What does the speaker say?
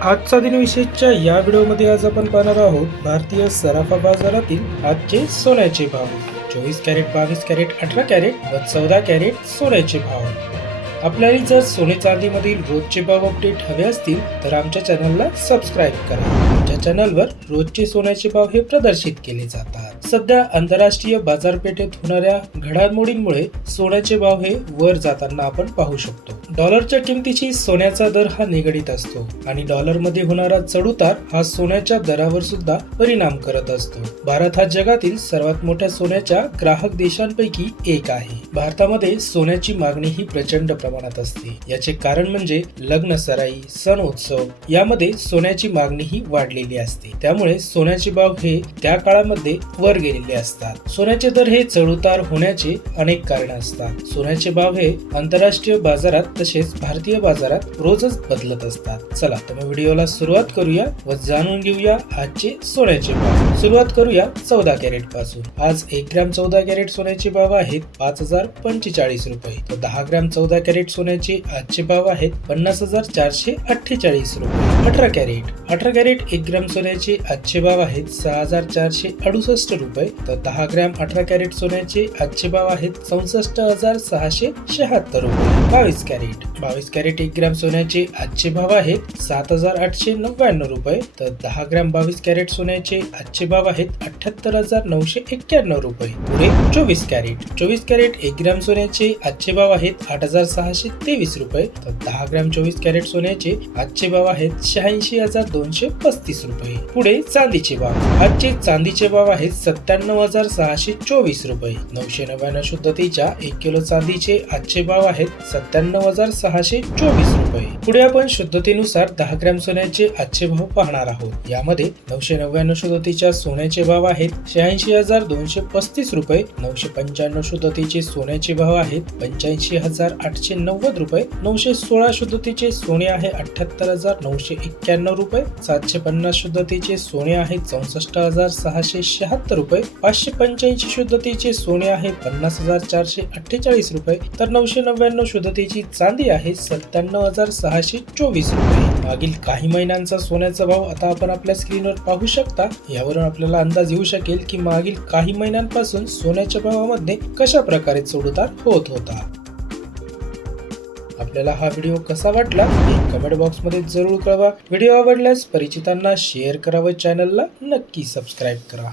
आजचा दिनविशेषच्या या व्हिडिओमध्ये आज आपण पाहणार आहोत भारतीय सराफा बाजारातील आजचे सोन्याचे भाव. चोवीस कॅरेट बावीस कॅरेट अठरा कॅरेट व चौदा कॅरेट सोन्याचे भाव. आपल्याला जर सोने चांदीमधील रोजचे भाव अपडेट हवे असतील तर आमच्या चॅनलला सबस्क्राईब करा. आमच्या चॅनलवर रोजचे सोन्याचे भाव हे प्रदर्शित केले जातात. सध्या आंतरराष्ट्रीय बाजारपेठेत होणाऱ्या घडामोडींमुळे सोन्याचे भाव हे वर जाताना आपण पाहू शकतो. डॉलरच्या किमतीशी सोन्याचा दर हा निगडीत असतो आणि डॉलरमध्ये होणारा चढउतार हा सोन्याच्या दरावर सुद्धा परिणाम करत असतो. भारत हा जगातील सर्वात मोठ्या सोन्याच्या ग्राहक देशांपैकी एक आहे. भारतामध्ये सोन्याची मागणी ही प्रचंड प्रमाणात असते. याचे कारण म्हणजे लग्न सराई सण उत्सव यामध्ये सोन्याची मागणी ही वाढलेली असते. त्यामुळे सोन्याचे भाव हे त्या काळामध्ये वर गेलेले असतात. सोन्याचे दर हे चढउतार होण्याचे अनेक कारण असतात. सोन्याचे भाव हे आंतरराष्ट्रीय बाजारात तसेच भारतीय बाजारात रोजच बदलत असतात. चला तर मग व्हिडिओला सुरुवात करूया व जाणून घेऊया आजचे सोन्याचे भाव. सुरुवात करूया चौदा कॅरेटपासून. आज एक ग्रॅम चौदा कॅरेट सोन्याचे भाव आहेत पाच हजार पंचेचाळीस रुपये. तर दहा ग्रॅम चौदा कॅरेट सोन्याचे आजचे भाव आहेत पन्नास हजार चारशे अठ्ठेचाळीस रुपये. अठरा कॅरेट. अठरा कॅरेट एक ग्रॅम सोन्याचे आजचे भाव आहेत सहा हजार चारशे अडुसष्ट रुपये. तर दहा ग्रॅम अठरा कॅरेट सोन्याचे आजचे भाव आहेत चौसष्ट हजार सहाशे शहात्तर रुपये. बावीस कॅरेट. बावीस कॅरेट एक ग्रॅम सोन्याचे आजचे भाव आहेत सात हजार आठशे नव्याण्णव रुपये. तर दहा ग्रॅम बावीस कॅरेट सोन्याचे आजचे भाव आहेत अठ्याहत्तर हजार नऊशे एक्क्याण्णव रुपये. पुढे चोवीस कॅरेट. चोवीस कॅरेट एक ग्रॅम सोन्याचे आजचे भाव आहेत आठ हजार सहाशे तेवीस रुपये. तर दहा ग्रॅम चोवीस कॅरेट सोन्याचे आजचे भाव आहेत शहाऐंशी हजार दोनशे पस्तीस रुपये. पुढे चांदीचे भाव. आजचे चांदीचे भाव आहेत सत्त्याण्णव हजार सहाशे चोवीस रुपये. नऊशे नव्याण्णव शुद्धतेच्या एक किलो चांदीचे आजचे भाव आहेत सत्त्याण्णव हजार सहाशे चोवीस रुपये. पुढे आपण शुद्धतेनुसार दहा ग्रॅम सोन्याचे आजचे भाव पाहणार आहोत. यामध्ये नऊशे नव्याण्णव शुद्धतेच्या सोन्याचे भाव आहेत शहाऐंशी हजार दोनशे पस्तीस रुपये. नऊशे पंच्याण्णव शुद्धतेचे सोन्याचे भाव आहेत पंच्याऐंशी हजार आठशे नव्वद रुपये. नऊशे सोळा शुद्धतेचे सोने आहे अठ्याहत्तर हजार नऊशे एक्क्याण्णव रुपये. सातशे पन्नास शुद्धतेचे सोने आहे चौसष्ट हजार सहाशे शहात्तर रुपये पाचशे पंच्याऐंशी शुद्धतेचे सोने आहे पन्नास हजार चारशे अठ्ठेचाळीस रुपये तर नऊशे नव्याण्णव शुद्धतेची चांदी आहे सत्त्याण्णव हजार सहाशे चोवीस रुपये. मागील काही महिन्यांचा सोन्याचा भाव आता आपण आपल्या स्क्रीनवर पाहू शकता. यावरून आपल्याला अंदाज येऊ शकेल की मागील काही महिन्यांपासून सोन्याच्या भावामध्ये कशा प्रकारे चढउतार होत होता. आपल्याला हा व्हिडिओ कसा वाटला हे कमेंट बॉक्समध्ये जरूर कळवा. व्हिडिओ आवडल्यास परिचितांना शेअर करा व चॅनलला नक्की सबस्क्राईब करा.